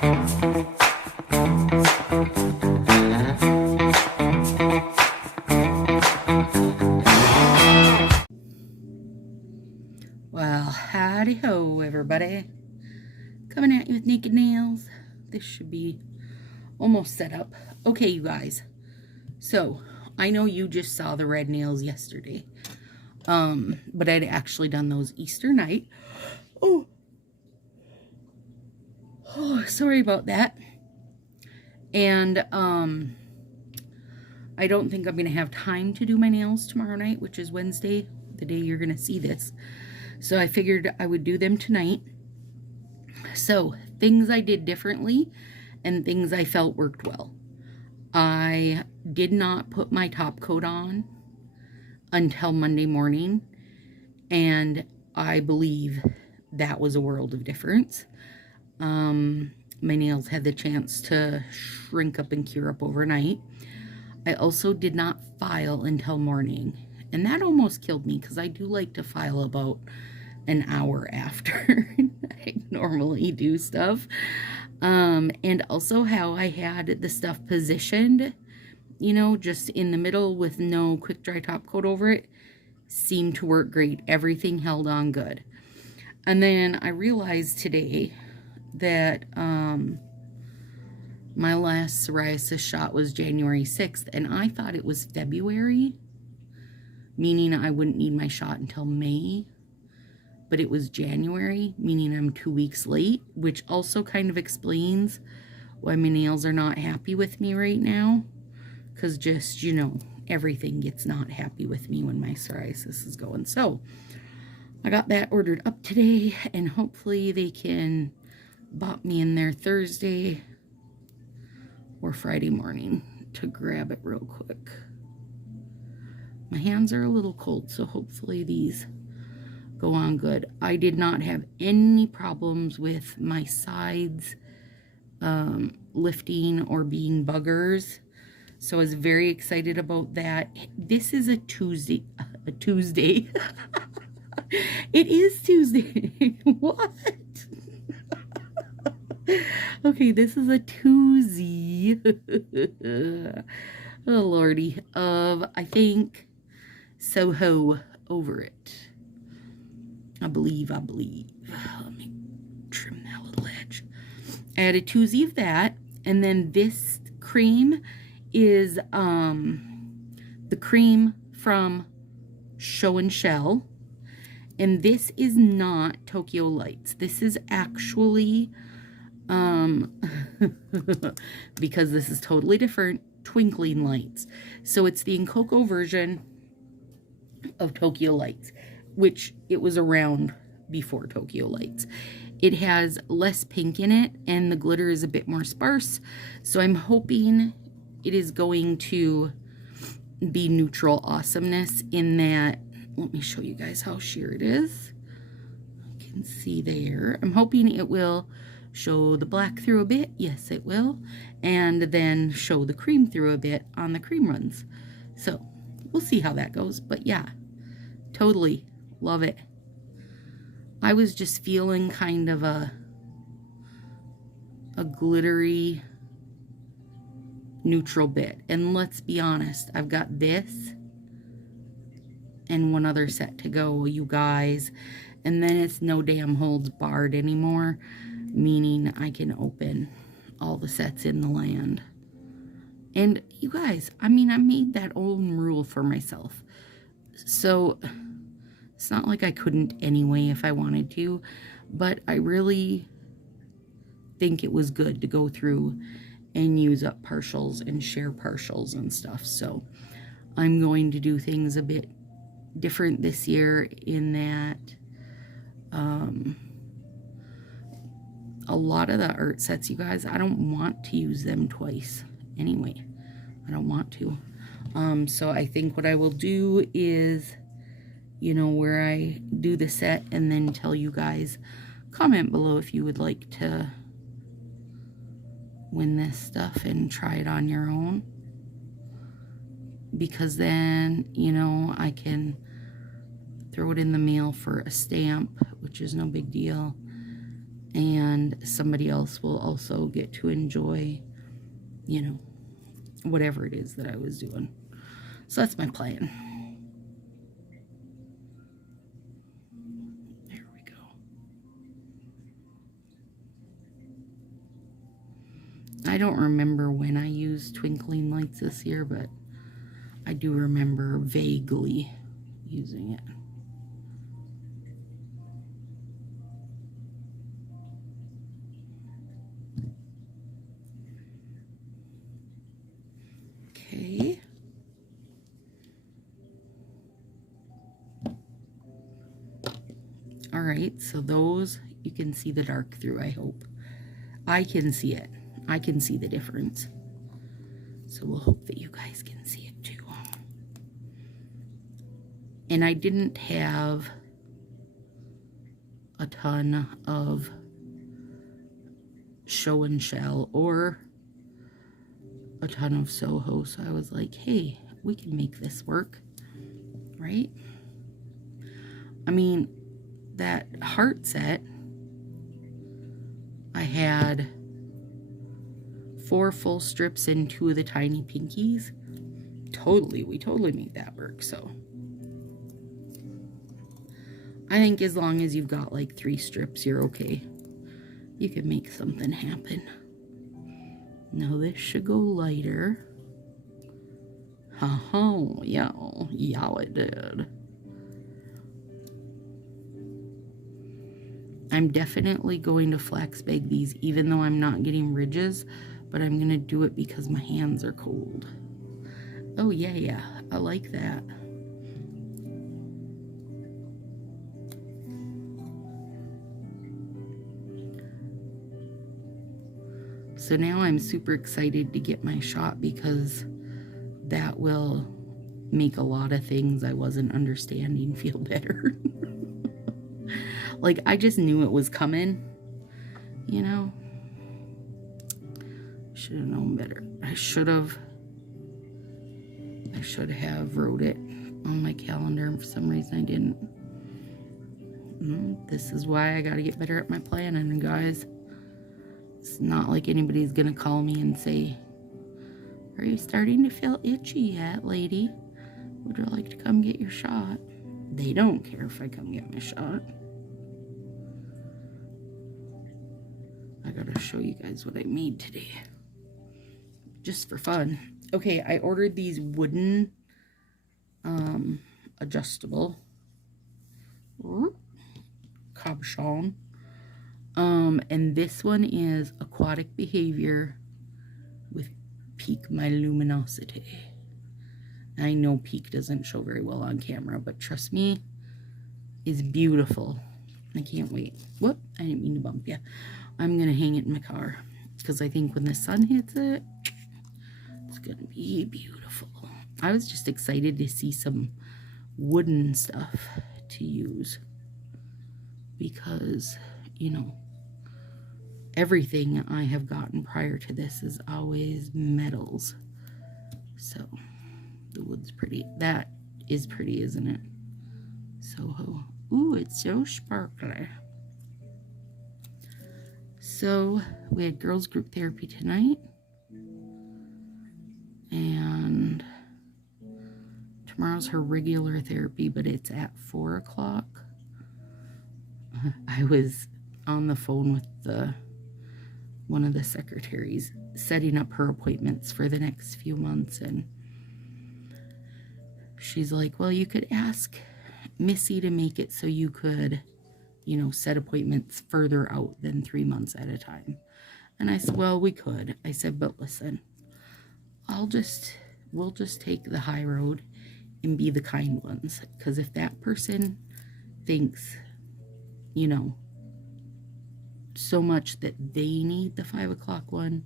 Well, howdy ho, everybody. Coming at you with naked nails. This should be almost set up. Okay, you guys. So, I know you just saw the red nails yesterday. But I'd actually done those Easter night. Oh, sorry about that. And, I don't think I'm going to have time to do my nails tomorrow night, which is Wednesday, the day you're going to see this. So I figured I would do them tonight. So, things I did differently and things I felt worked well. I did not put my top coat on until Monday morning, and I believe that was a world of difference. My nails had the chance to shrink up and cure up overnight. I also did not file until morning, and that almost killed me because I do like to file about an hour after I normally do stuff. And also how I had the stuff positioned, you know, just in the middle with no quick dry top coat over it, seemed to work great. Everything held on good. And then I realized today that my last psoriasis shot was January 6th, and I thought it was February, meaning I wouldn't need my shot until May. But it was January, meaning I'm 2 weeks late, which also kind of explains why my nails are not happy with me right now. Because just, you know, everything gets not happy with me when my psoriasis is going. So, I got that ordered up today, and hopefully they can bop me in there Thursday or Friday morning to grab it real quick. My hands are a little cold, so hopefully these go on good. I did not have any problems with my sides lifting or being buggers, so I was very excited about that. This is a Tuesday. It is Tuesday. What? Okay, this is a Tuesday. Oh lordy, of I think Soho over it. I believe. Let me trim that little edge. I had a Tuesday of that, and then this cream is the cream from Show and Shell, and this is not Tokyo Lights. This is actually because this is totally different, Twinkling Lights. So it's the Incoco version of Tokyo Lights, which it was around before Tokyo Lights. It has less pink in it, and the glitter is a bit more sparse, so I'm hoping it is going to be neutral awesomeness in that. Let me show you guys how sheer it is. You can see there. I'm hoping it will show the black through a bit. Yes, it will. And then show the cream through a bit on the cream runs. So, we'll see how that goes. But yeah, totally love it. I was just feeling kind of a glittery neutral bit. And let's be honest, I've got this and one other set to go, you guys. And then it's no damn holds barred anymore, meaning I can open all the sets in the land. And you guys, I mean, I made that own rule for myself. So it's not like I couldn't anyway if I wanted to, but I really think it was good to go through and use up partials and share partials and stuff. So I'm going to do things a bit different this year in that a lot of the art sets, you guys, I don't want to use them twice anyway. I don't want to. So I think what I will do is, you know, where I do the set and then tell you guys, comment below if you would like to win this stuff and try it on your own. Because then, you know, I can throw it in the mail for a stamp, which is no big deal. and somebody else will also get to enjoy, you know, whatever it is that I was doing. So that's my plan. There we go. I don't remember when I used twinkling lights this year, but I do remember vaguely using it. Okay. All right, so those you can see the dark through, I hope. I can see it. I can see the difference. So we'll hope that you guys can see it too. And I didn't have a ton of show and shell or a ton of Soho, so I was like, hey, we can make this work, right? I mean, that heart set, I had 4 full strips and 2 of the tiny pinkies. We totally made that work. So I think as long as you've got like 3 strips, you're okay. You can make something happen. Now this should go lighter. Oh, yeah, it did. I'm definitely going to flex bag these, even though I'm not getting ridges, but I'm going to do it because my hands are cold. Oh, yeah, I like that. So now I'm super excited to get my shot because that will make a lot of things I wasn't understanding feel better. Like, I just knew it was coming, you know? Should have known better. I should have wrote it on my calendar, and for some reason I didn't. This is why I gotta get better at my planning, guys. It's not like anybody's gonna call me and say, are you starting to feel itchy yet, lady? Would you like to come get your shot? They don't care if I come get my shot. I gotta show you guys what I made today. Just for fun. Okay, I ordered these wooden adjustable cabochon. And this one is aquatic behavior with peak my luminosity. I know peak doesn't show very well on camera, but trust me, it's beautiful. I can't wait. Whoop, I didn't mean to bump you. I'm gonna hang it in my car because I think when the sun hits it, it's gonna be beautiful. I was just excited to see some wooden stuff to use because, you know, everything I have gotten prior to this is always metals. So the wood's pretty. That is pretty, isn't it? Soho. Ooh, it's so sparkly. So we had girls group therapy tonight, and tomorrow's her regular therapy, but it's at 4 o'clock. I was on the phone with one of the secretaries setting up her appointments for the next few months, and she's like, well, you could ask Missy to make it so you could, you know, set appointments further out than 3 months at a time. And I said, well, we could. I said, but listen, we'll just take the high road and be the kind ones. Because if that person thinks, you know, so much that they need the 5 o'clock one,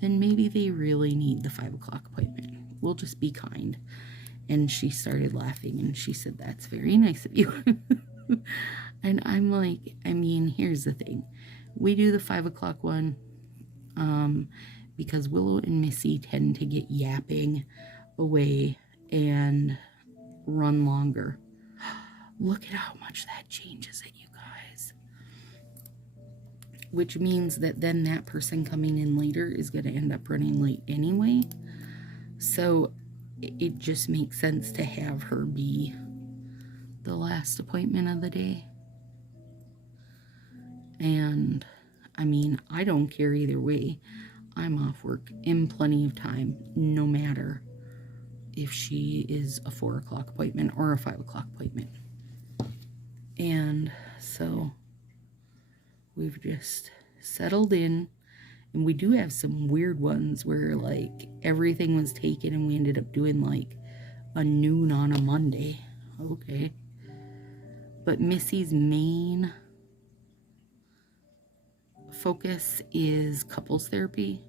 then maybe they really need the 5 o'clock appointment. We'll just be kind. And she started laughing and she said, that's very nice of you. And I'm like, I mean, here's the thing. We do the 5 o'clock one because Willow and Missy tend to get yapping away and run longer. Look at how much that changes it, you guys. which means that then that person coming in later is going to end up running late anyway. So it just makes sense to have her be the last appointment of the day. And I mean, I don't care either way. I'm off work in plenty of time, no matter if she is a 4 o'clock appointment or a 5 o'clock appointment. And so we've just settled in, and we do have some weird ones where like everything was taken and we ended up doing like a noon on a Monday. Okay. But Missy's main focus is couples therapy.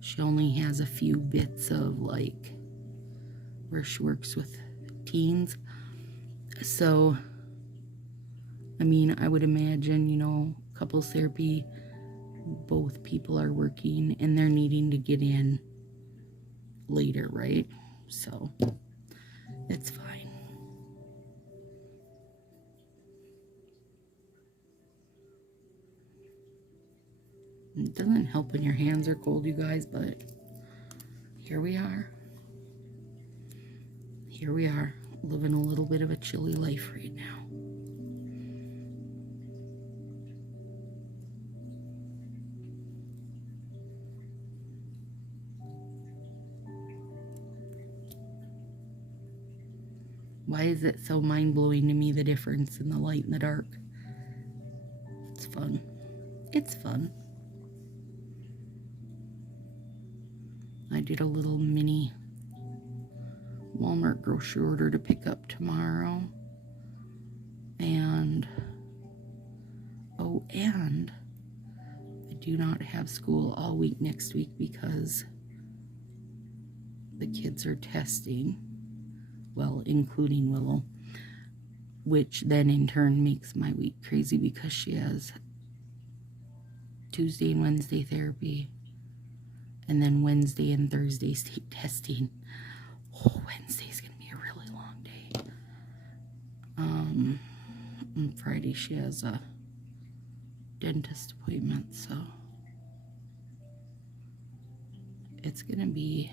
She only has a few bits of like where she works with teens. So, I mean, I would imagine, you know, couples therapy, both people are working and they're needing to get in later, right? So, it's fine. It doesn't help when your hands are cold, you guys, but here we are. Here we are, living a little bit of a chilly life right now. Why is it so mind-blowing to me, the difference in the light and the dark? It's fun. It's fun. I did a little mini Walmart grocery order to pick up tomorrow. And, oh, and I do not have school all week next week because the kids are testing. Well, including Willow, which then in turn makes my week crazy because she has Tuesday and Wednesday therapy, and then Wednesday and Thursday state testing. Oh, Wednesday's gonna be a really long day. On Friday she has a dentist appointment, so it's gonna be,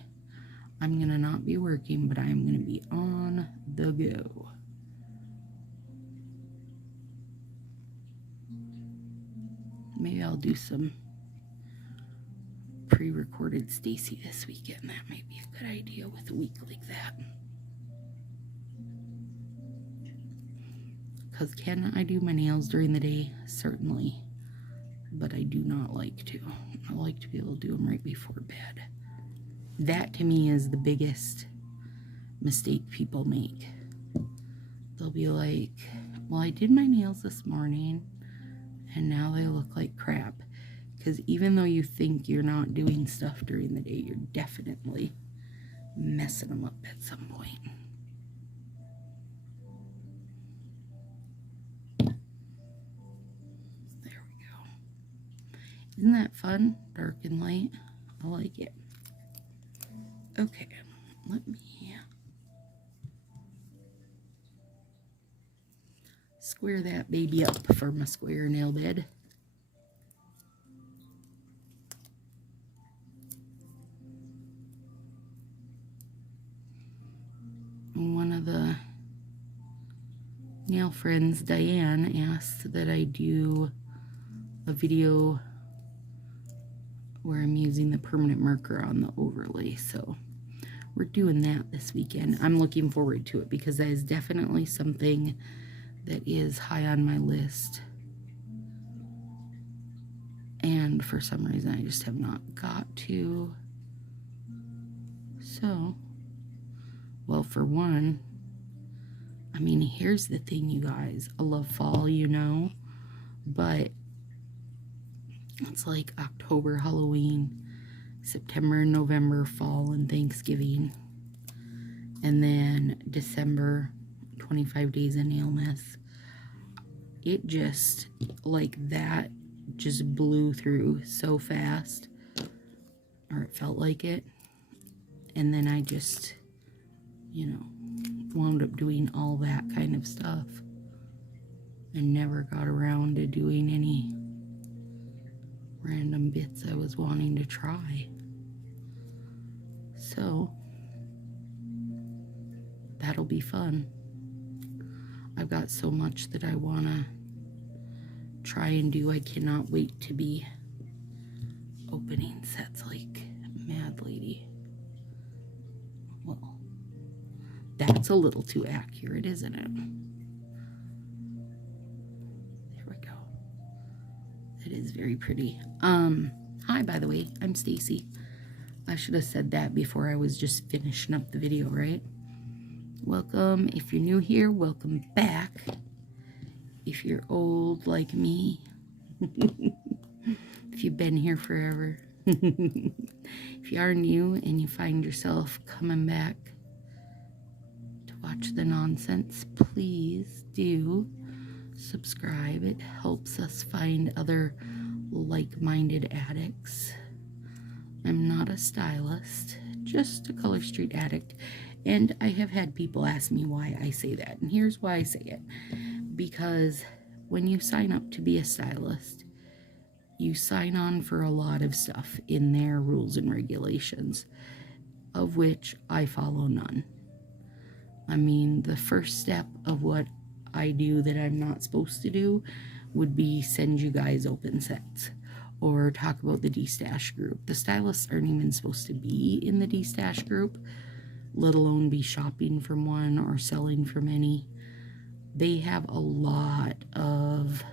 I'm gonna not be working, but I'm gonna be on the go. Maybe I'll do some pre-recorded Stacy this weekend. That might be a good idea with a week like that. Because can I do my nails during the day? Certainly. But I do not like to. I like to be able to do them right before bed. That to me is the biggest mistake people make. They'll be like, well, I did my nails this morning and now they look like crap. Because even though you think you're not doing stuff during the day, you're definitely messing them up at some point. There we go. Isn't that fun? Dark and light. I like it. Okay, let me square that baby up for my square nail bed. One of the nail friends, Diane, asked that I do a video where I'm using the permanent marker on the overlay, so we're doing that this weekend. I'm looking forward to it because that is definitely something that is high on my list, and for some reason I just have not got to. So, well, for one, I mean, here's the thing, you guys. I love fall, you know, but it's like October, Halloween, September, November, fall, and Thanksgiving. And then December, 25 days of Nailmas. It just, like that, just blew through so fast. Or it felt like it. And then I just, you know, wound up doing all that kind of stuff. I never got around to doing any random bits I was wanting to try. So that'll be fun. I've got so much that I want to try and do. I cannot wait to be opening sets like mad lady. Well, that's a little too accurate, isn't it? There we go. It is very pretty. Hi, by the way, I'm Stacy. I should have said that before I was just finishing up the video, right? Welcome. If you're new here, welcome back. If you're old like me, if you've been here forever, if you are new and you find yourself coming back to watch the nonsense, please do subscribe. It helps us find other like-minded addicts. I'm not a stylist, just a Color Street addict. And I have had people ask me why I say that. And here's why I say it. Because when you sign up to be a stylist, you sign on for a lot of stuff in their rules and regulations, of which I follow none. I mean, the first step of what I do that I'm not supposed to do would be send you guys open sets or talk about the D-Stash group. The stylists aren't even supposed to be in the D-Stash group, let alone be shopping from one or selling from any. They have a lot of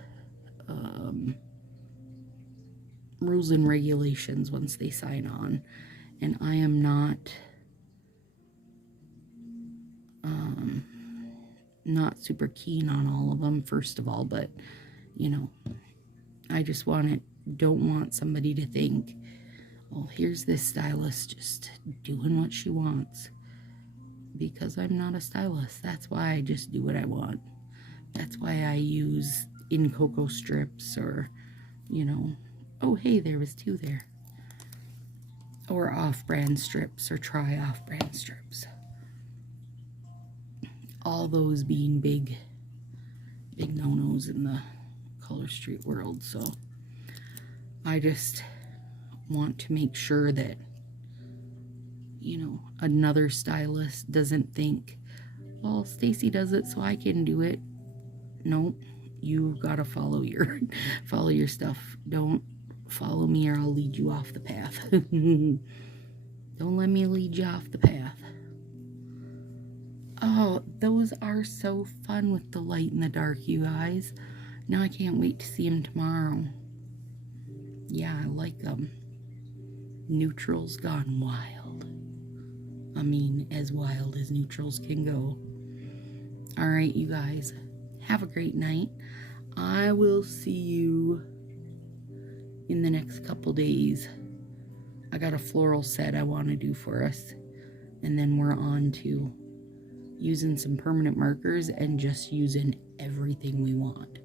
rules and regulations once they sign on, and I am not super keen on all of them, first of all, but you know, I just don't want somebody to think, well, here's this stylist just doing what she wants, because I'm not a stylist. That's why I just do what I want. That's why I use Incoco strips, or, you know, oh, hey, there was 2 there. Or off-brand strips, or try off-brand strips. All those being big no-nos in the Color Street world. So I just want to make sure that, you know, another stylist doesn't think, well, Stacy does it, so I can do it. Nope, you gotta follow your stuff. Don't follow me or I'll lead you off the path. Don't let me lead you off the path. Oh, those are so fun with the light and the dark, you guys. Now I can't wait to see them tomorrow. Yeah, I like them. Neutrals gone wild. I mean, as wild as neutrals can go. Alright, you guys. Have a great night. I will see you in the next couple days. I got a floral set I want to do for us. And then we're on to using some permanent markers and just using everything we want.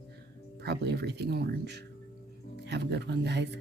Probably everything orange. Have a good one, guys.